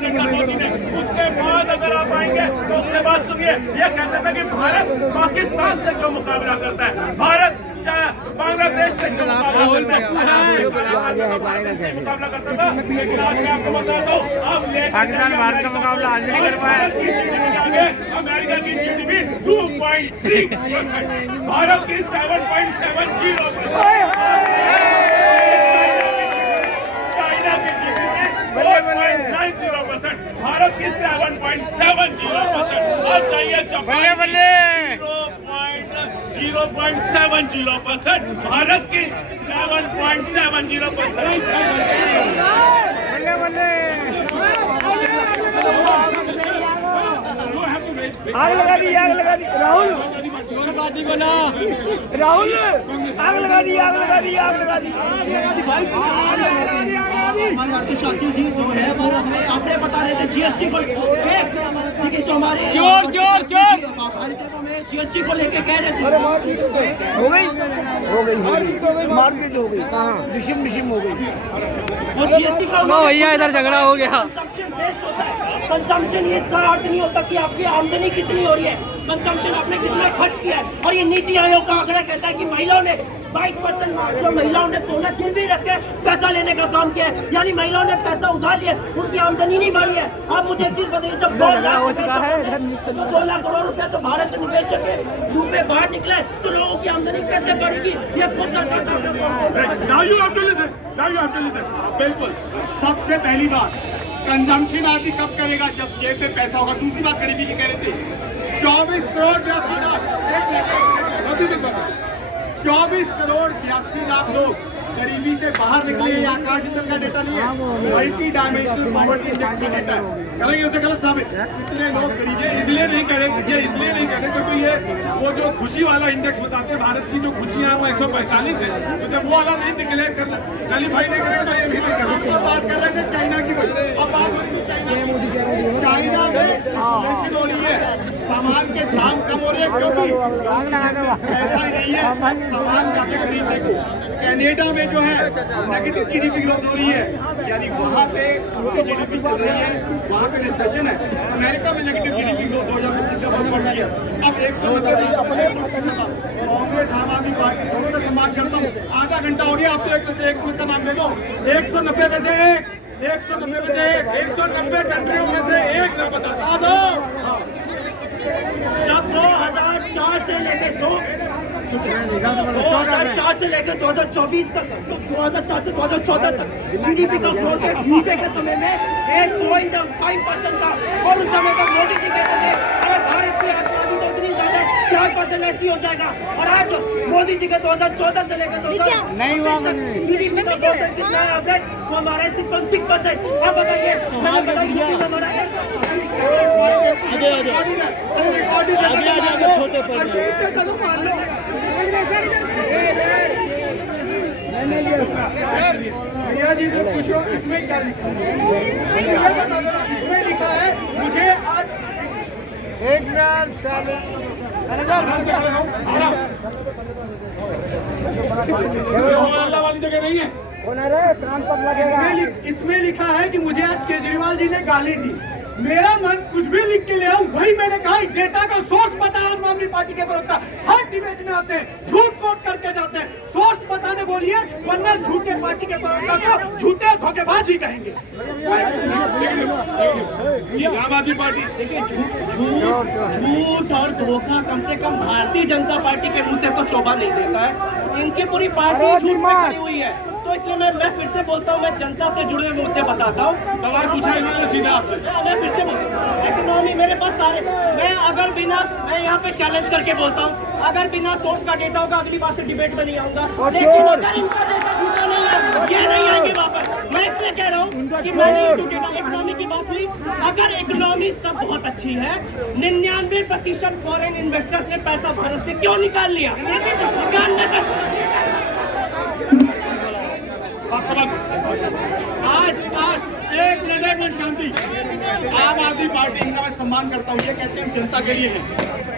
उसके बाद अगर आप आएंगे तो उसके बाद सुनिए, ये कहते थे कि भारत पाकिस्तान से क्यों मुकाबला करता है, भारत बांग्लादेश से क्यों मुकाबला करता है, मुकाबला करता था। लेकिन आज मैं आपको बता दूं, अब पाकिस्तान भारत का मुकाबला आज नहीं कर पाया। अमेरिका की जीडीपी 2.3%, भारत की 7.70%, चाइना की जीडीपी 4.90%, भारत की 7.70%, अब चाहिए जापान 0.70%, भारत की 7.70%। आग लगा दी, आग लगा दी राहुल, राहुल आग लगा दी, आग लगा दी, आग लगा दी। हमारे अर्थशास्त्री जी जो है वो हमें आपने बता रहे थे जीएसटी को, देखिए जो हमारे जोर जोर जोर हमें जीएसटी को लेके कह रहे थे, हो गई मारपीट हो गई, कहाँ विषम हो गई वो जीएसटी का भैया इधर झगड़ा हो गया। कंजम्पशन इसका अर्थ नहीं होता कि आपकी आमदनी कितनी हो रही है, कंजम्पशन आपने कितना खर्च किया है। और ये नीति आयोग का आंकड़ा कहता है कि महिलाओं ने 22% जो महिलाओं ने सोना गिरवी रख के पैसा लेने का काम किया है, यानी महिलाओं ने पैसा उठा लिया, उनकी आमदनी नहीं बढ़ी है। आप मुझे एक चीज बताइए, जब 2 लाख करोड़ रुपया जो भारत से निवेशक के रूप में बाहर निकले तो लोगों की आमदनी कैसे बढ़ेगी, ये बिल्कुल। सबसे पहली बात, कंजम्पशन आदि कब करेगा, जब जेब पे पैसा होगा। दूसरी बात गरीबी की कह रहे थे, 24 करोड़ 82 लाख लोग गरीबी से बाहर निकले। ये आकाश मित्तल का डेटा नहीं है, मल्टी डायमेंशनल पॉवर्टी इंडेक्स का डेटा है। करेंगे उसे गलत साबित, इतने लोग गरीबी इसलिए नहीं करेंगे, ये इसलिए नहीं करेंगे क्योंकि ये वो जो खुशी वाला इंडेक्स बताते हैं, भारत की जो खुशियां वो 145 है, तो जब वो वाला नहीं डिक्लेयर करना क्वालिफाई नहीं करेगा तो ये भी नहीं करेंगे। बात कर रहे थे चाइना की, भाई अब बात हो रही थी चाइना में इन्फ्लेशन हो रही है, सामान के दाम कम हो रहे हैं क्योंकि पैसा ही नहीं है सामान जाके खरीदने को। कनाडा में जो है नेगेटिव जीडीपी ग्रोथ हो रही है, यानी वहाँ पे उनकी जीडीपी चल रही है, वहाँ पे रिसेशन है। अमेरिका में नेगेटिव जीडीपी ग्रोथ 2025 से बढ़ रही है। अब 190 कांग्रेस आम आदमी पार्टी दोनों का सम्मान करता हूँ। आधा घंटा हो गया, आप तो एक मिनट का नाम ले दो। 190 में से 190 कंट्रियों में से एक ना बता दो। जब 2004 से लेके 2004 से लेकर 2024 तक, 2004 से 2014 तक जीडीपी का ग्रोथ रेट यूपीए के समय में 8.5% था। और उस समय पर मोदी जी कहते थे अरे भारत की आबादी तो इतनी ज्यादा 4% ऐसी हो जाएगा। और आज मोदी जी के 2014 से लेकर 2024 जीडीपी का ग्रोथ रेट कितना है एवरेज, वो हमारा 6.6%। आप बताइए, मैंने बताइए यूपी में हमारा भैया जी जो पूछ रहा हूँ इसमें क्या लिखा है, इसमें लिखा है मुझे आज एक ग्राम वाली जगह नहीं है। इसमें लिखा है कि मुझे आज केजरीवाल जी ने गाली दी, मेरा मन कुछ भी लिख के ले आऊं, वही मैंने कहा। डेटा का सोर्स पता है, आम आदमी पार्टी के प्रवक्ता हर डिबेट में आते हैं, झूठ कोट करके जाते हैं। सोर्स बताने बोलिए, वरना झूठे पार्टी के प्रवक्ता को झूठे धोखेबाज ही कहेंगे। आम आदमी पार्टी देखिए, झूठ और धोखा कम से कम भारतीय जनता पार्टी के मुंह से तो शोभा नहीं देता है। इनकी पूरी पार्टी झूठ में खड़ी हुई है। तो इसलिए मैं फिर से बोलता हूँ, मैं जनता से जुड़े हुए मुद्दे बताता हूँ। सवाल पूछा इन्होंने सीधा आपसे, मैं फिर से बोलता हूँ, इकोनॉमी मेरे पास सारे, मैं यहाँ पे चैलेंज करके बोलता हूँ, अगर बिना सोर्स का डेटा होगा अगली बार से डिबेट में नहीं आऊंगा। लेकिन अगर इनका डेटा झूठा नहीं है, ये नहीं आएंगे वापस। मैं इसलिए कह रहा हूँ कि मैंने इकोनॉमी की बात हुई, अगर इकोनॉमी सब बहुत अच्छी है, 99% फॉरेन इन्वेस्टर्स ने पैसा भारत से क्यों निकाल लिया? आज एक मिनट शांति। आम आदमी पार्टी इनका मैं सम्मान करता हूँ, ये कहते हैं हम जनता के लिए हैं।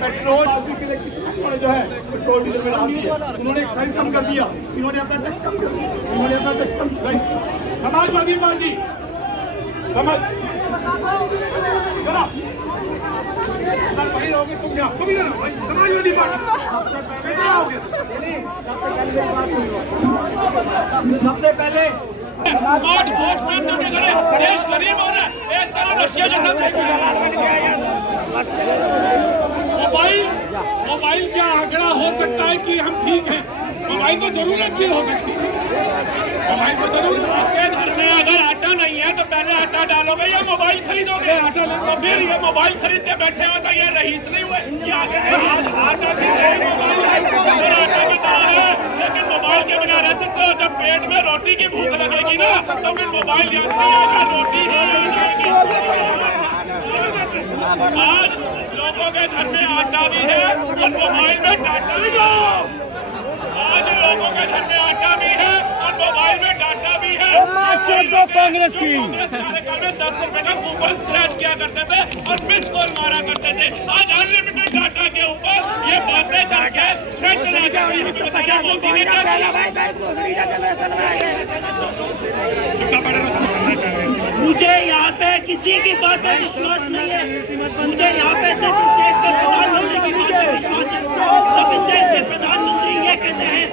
पेट्रोल के लिए कितना जो है पेट्रोल डीजल में डाल दिया, उन्होंने एक्साइज कम कर दिया, इन्होंने अपना टैक्स कम कर दिया, इन्होंने अपना टैक्स कम। समाजवादी पार्टी वही रहोगे तुम, क्या तुम इधर आओ भाई, समाजवादी पार्टी कैसे आओगे? सबसे पहले स्मार्ट वोट प्राप्त करने करे, देश गरीब हो रहा है, एक तरह रशिया के साथ मोबाइल क्या आंकड़ा हो सकता है कि हम ठीक हैं? मोबाइल तो जरूरत भी हो सकती है, मोबाइल तो जरूर। आपके घर में अगर आटा नहीं है तो पहले आटा डालोगे या मोबाइल खरीदोगे? आटा ले, तो फिर ये मोबाइल खरीद के बैठे हो तो ये रईस नहीं हुए। ये आगे आज आटा की तरह मोबाइल और आटा की तरह है, लेकिन मोबाइल के बिना रह सकते हो। जब पेट में रोटी की भूख लगेगी ना तो फिर मोबाइल याद नहीं आएगा, रोटी ही याद आएगी। आज लोगों के घर में आटा भी है और मोबाइल में डाटा भी है। आज लोगों के घर में आटा भी है और मोबाइल में डाटा भी है। कांग्रेस की कार्यकाल में 10 रुपए का कूपन स्क्रैच किया करते थे और मिस कॉल मारा करते थे। आज अनलिमिटेड डाटा के ऊपर ये बातें करके मोदी ने क्या किया? मुझे यहाँ पे किसी की बात पे विश्वास नहीं है। मुझे यहाँ पे सिर्फ इस देश के प्रधानमंत्री की बात पे विश्वास है। जब इस देश के प्रधानमंत्री ये कहते हैं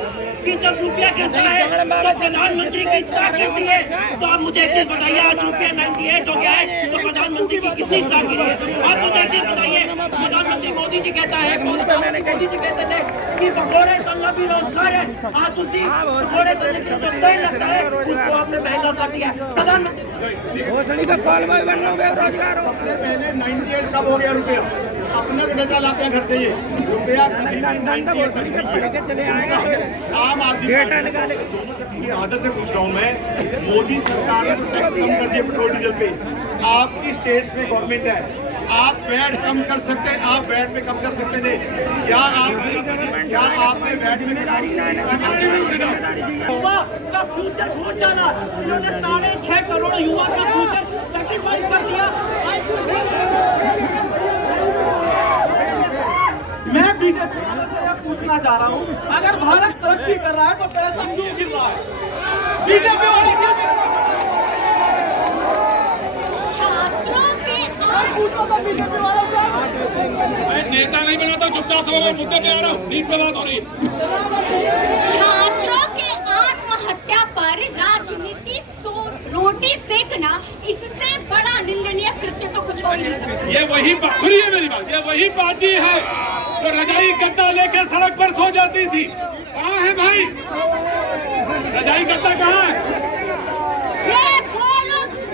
कि जब रुपया गिरता है तो प्रधानमंत्री की साख गिरती है, तो आप मुझे एक चीज बताइए, आज रुपया 98 हो गया है तो प्रधानमंत्री की कितनी साख गिरी है? आप मुझे एक चीज बताइए। प्रधानमंत्री मोदी जी कहता है, मोदी जी कहते थे कि भगोड़े तल्ला भी रोजगार है, आज उसी भगोड़े तल्ले से जो तेल लगता है उसको आपने महंगा कर दिया। प्रधानमंत्री पहले 98 कब हो गया रुपया? अपना डेटा लाते हैं घर से, ये रुपया चले आएगा। आम आदमी पूरी आदर से पूछ रहा हूँ मैं, मोदी सरकार ने टैक्स कम कर दिया पेट्रोल डीजल पे। आपकी स्टेट्स में गवर्नमेंट है, आप वैट कम कर सकते हैं, आप वैट पे कम कर सकते थे। क्या आपने वैट में युवा का फ्यूचर भूल जाना? इन्होंने 6.5 करोड़ युवा का फ्यूचर सैक्रिफाइस कर दिया। मैं बीजेपी वालों से यह पूछना चाह रहा हूँ, अगर भारत तरक्की कर रहा है तो पैसा क्यों गिर रहा है? बीजेपी वाले क्यों गिर रहा है? छात्रों के बीजेपी वालों से मैं नेता नहीं बनाता, चुपचाप से बोलो, मुद्दे पे आ रहा हूँ, नीट पे बात हो रही है। छात्रों के आत्महत्या पर राजनीति रोटी सेकना, इससे बड़ा निंदनीय कृत्य तो कुछ हो ही नहीं सकता। ये वही सुनिए मेरी बात, ये वही पार्टी है जो रजाई गद्दा लेके सड़क पर सो जाती थी। कहाँ है भाई रजाई गद्दा, कहाँ है?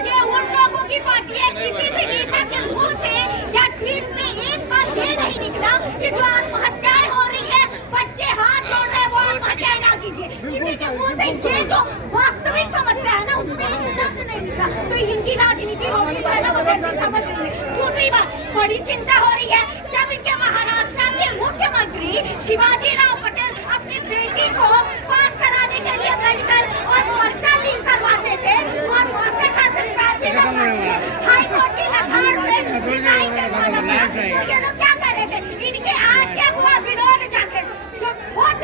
ये उन लोगों की पार्टी है, किसी भी नेता के मुंह से या ट्वीट में एक बार ये नहीं निकला कि जो आत्महत्याएं हो रही है, बच्चे हाथ जोड़ रहे हैं, वो आत्महत्याएं ना कीजिए। किसी के मुंह से ये जो वास्तविक समस्या है ना, उसमें एक शब्द नहीं निकला। तो इनकी राजनीति रोटी जो है ना, वो जनता समझ रही है। दूसरी बात, बड़ी चिंता हो रही है जब इनके महाराष्ट्र के मुख्यमंत्री शिवाजी राव पटेल अपनी बेटी को पास कराने के लिए मेडिकल और पर्चा लिंक करवाते थे और मास्टर साहब से पैसे लगवाते थे, हाई कोर्ट की लठार पे रिजाइन करवाना पड़ा। तो ये लोग क्या कर रहे थे? इनके आज क्या हुआ? विनोद जाखड़ जो खुद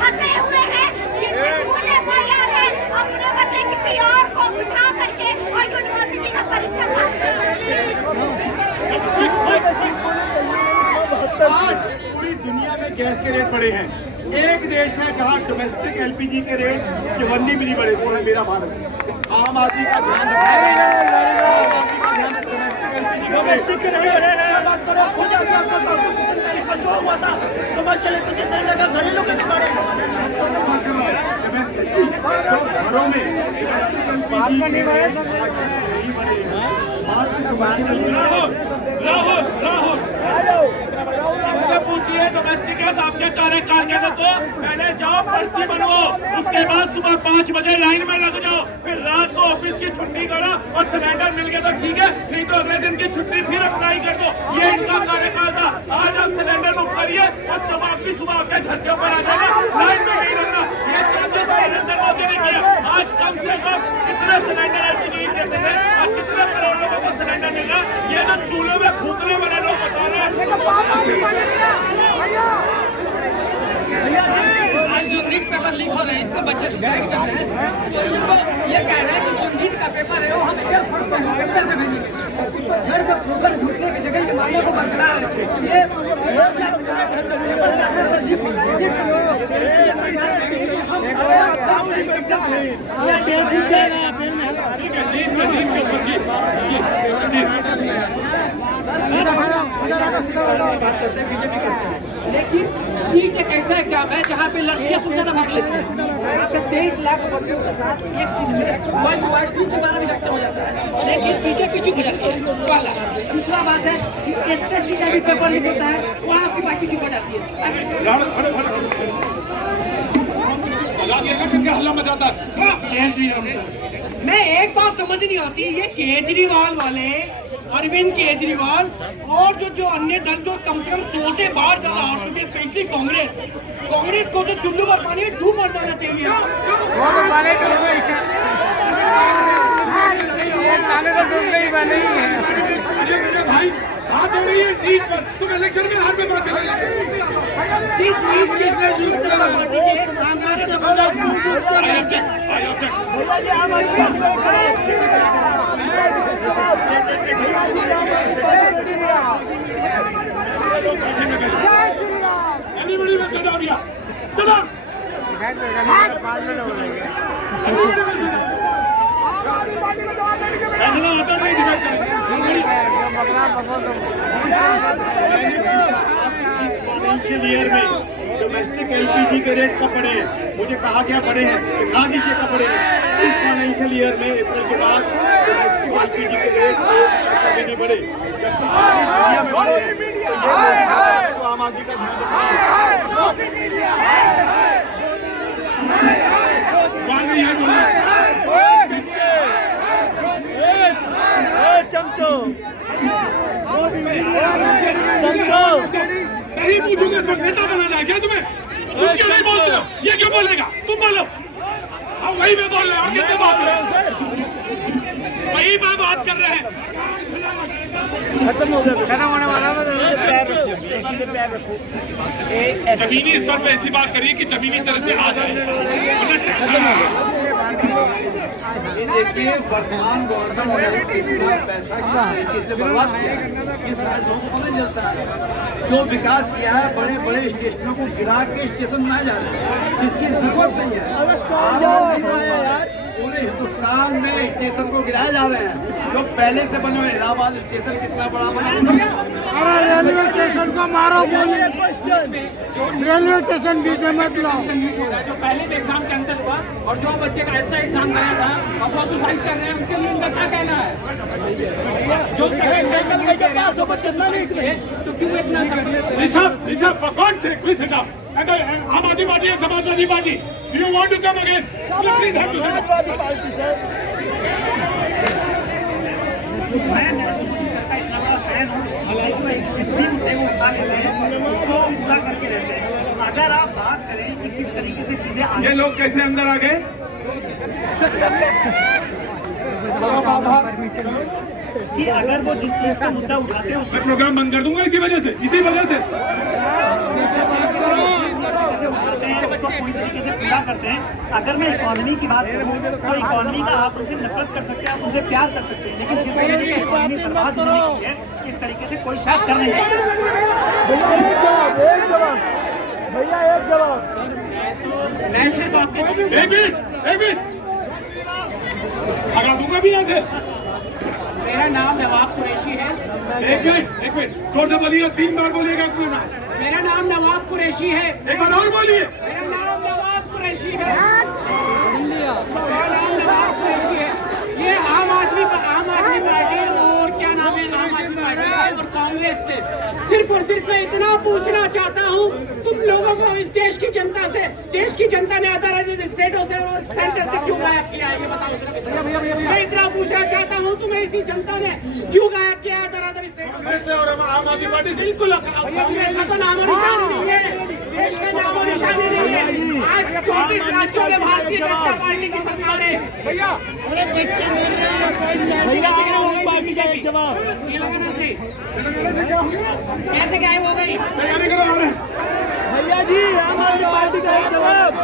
फंसे हुए हैं, जिनके खूने तैयार है, अपने बदले किसी और को उठा करके और यूनिवर्सिटी का परीक्षा पास करवाते। आज पूरी दुनिया में गैस के रेट बढ़े हैं। एक देश है जहां डोमेस्टिक एलपीजी के रेट 54 मिली बढ़े, वो है मेरा भारत। आम आदमी का ध्यान डोमेस्टिक के नहीं बढ़े हैं। बात करो, खुद का शो हुआ था कमर्शियल एलपीजी सिलेंडर का, घरेलू के भी बढ़े। घरों में पूछिए डोमेस्टिक गैस आपके कार्यकाल के तो पहले जाओ पर्ची बनवाओ, उसके बाद सुबह 5 बजे लाइन में लग जाओ, फिर रात को ऑफिस की छुट्टी करो और सिलेंडर मिल गया तो ठीक है, नहीं तो अगले दिन की छुट्टी फिर अप्लाई कर दो। ये इनका कार्यकाल था। आज आप सिलेंडर बुक करिए और सुबह आपके घर के ऊपर आ जाएगा, लाइन में नहीं लगना। ये चेंजेस नरेंद्र मोदी ने किया। आज कम से कम कितने सिलेंडर एलपीजी देते थे, आज कितने करोड़ लोगों को सिलेंडर मिल रहा? ये जो चूल्हों में फूकने वाले लोग बता रहे हैं। जो नीट पेपर लीक हो रहे हैं, इतने बच्चे सुसाइड कर रहे हैं, तो इनको ये कह रहे हैं कि जो नीट का पेपर है वो हम एयरफोर्स को हेलीकॉप्टर से भेजेंगे, उसको जड़ से पोकर ढूंढने के बरकरार है। लेकिन नीट एक ऐसा एग्जाम है जहाँ पे लड़कियां सबसे ज्यादा भाग लेती हैं। यहाँ पे 23 लाख बच्चों के साथ एक दिन में वर्ल्ड वाइड 20 से 12 मिनट हो जाता है, लेकिन पीछे पीछे हो जाती है वाला। दूसरा बात है कि एसएससी का भी पेपर लीक होता है, वहाँ आपकी बाकी चीज हो जाती है। किसका हल्ला मचाता है? जय श्री राम सर। मैं एक बात समझ नहीं आती, ये केजरीवाल वाले, अरविंद केजरीवाल और जो अन्य दल जो कम से कम 100 से बाहर ज्यादा हार चुके, स्पेशली कांग्रेस को तो चुल्लू पर पानी डूब मर जाना चाहिए। वो तो पानी डूब गई है, पानी तो डूब गई बनी है। भाई बात हो रही है नीट पर, तुम इलेक्शन में हार में बात कर रहे फाइनेंशियल ईयर में डोमेस्टिक एलपीजी के रेट कब बढ़े हैं? मुझे कहा क्या बढ़े हैं, दिखा दीजिए कब बढ़े हैं। इस फाइनेंशियल ईयर में अप्रैल के बाद डोमेस्टिक एलपीजी के रेट कभी नहीं बढ़े। जब सारी दुनिया में बढ़े तो आम आदमी का नहीं पूछूंगा तो नेता बनाना है क्या तुम्हें? तुम क्यों नहीं बोलते हो? ये क्यों बोलेगा? तुम बोलो। हम वही में बोल रहे हैं और कितने बात कर रहे हैं? वही में बात कर रहे हैं। खत्म होने वाला जमीनी स्तर पे ऐसी बात करिए कि जमीनी तरह से आ जाए। देखिए वर्तमान गवर्नमेंट ने इतना पैसा किस बर्बाद किया ये शायद लोगों को नहीं चलता है। जो विकास किया है, बड़े बड़े स्टेशनों को गिरा के स्टेशन बनाए जा रहे हैं जिसकी जरूरत नहीं है। आप लोग नहीं समझ यार, पूरे हिंदुस्तान में स्टेशन को गिराए जा रहे हैं जो पहले से बने हुए। इलाहाबाद स्टेशन कितना बड़ा बना, अरे रेलवे स्टेशन को मारो, रेलवे स्टेशन बीच में मत लाओ। जो पहले भी एग्जाम कैंसिल हुआ और जो बच्चे का अच्छा एग्जाम कराया था और वो सुसाइड कर रहे हैं, उनके लिए उनका क्या कहना है? जो तो क्यों इतना Rishabh for God's sake, please sit down. And the Aam Aadmi Party and Samajwadi Party, do you want to come again? You please have to sit down. जिस भी मुद्दे को उठा लेते हैं उसको पूरा करके रहते हैं। अगर आप बात करें कि किस तरीके से चीजें ये लोग कैसे अंदर आ गए? कि अगर वो जिस चीज का मुद्दा उठाते हैं मैं प्रोग्राम बंद कर दूंगा इसी वजह से उठाते हैं उसको पूरी तरीके से पूरा करते हैं। अगर मैं इकोनॉमी की बात करूँ तो इकोनॉमी का आप उनसे नफरत कर सकते हैं, आप उनसे प्यार कर सकते हैं, लेकिन जिस तरीके से इकोनॉमी बर्बाद होने की है इस तरीके से कोई शायद कर नहीं सकता। भैया एक जवाब। मैं सिर्फ आपके एक मिनट भगा दूंगा भी यहाँ से। मेरा नाम नवाब कुरैशी है। एक मिनट छोड़ दे, बोलिएगा 3 बार बोलिएगा अपना नाम। मेरा नाम नवाब कुरैशी है। एक बार और बोलिए। मेरा नाम नवाब कुरैशी है। मेरा नाम नवाब कुरैशी है। ये आम आदमी पार्टी और क्या नाम है, आम आदमी पार्टी और कांग्रेस से सिर्फ और सिर्फ मैं इतना पूछना चाहता हूँ, तुम लोगों को इस देश की जनता से, देश की जनता ने अदर स्टेटों से और सेंटर से क्यों गायब किया है, ये बताओ। मैं इतना पूछना चाहता हूँ, तुम्हें इसी जनता ने क्यों गायब किया है अदर स्टेटों से? और आम आदमी पार्टी बिल्कुल कांग्रेस का तो नामो निशान नहीं है, देश का नामो निशान नहीं है। आज 24 राज्यों में भारतीय जनता पार्टी की सरकार है। भैया पार्टी का एक जवाब कैसे गायब हो गई? तैयारी करो आ रहे हैं। भैया जी आम आदमी पार्टी का एक जवाब।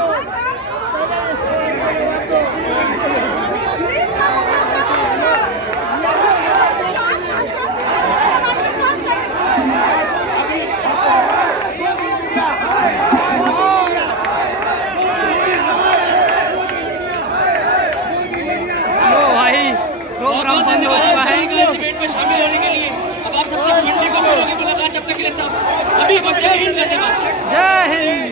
जय हिंद। जय हिंद।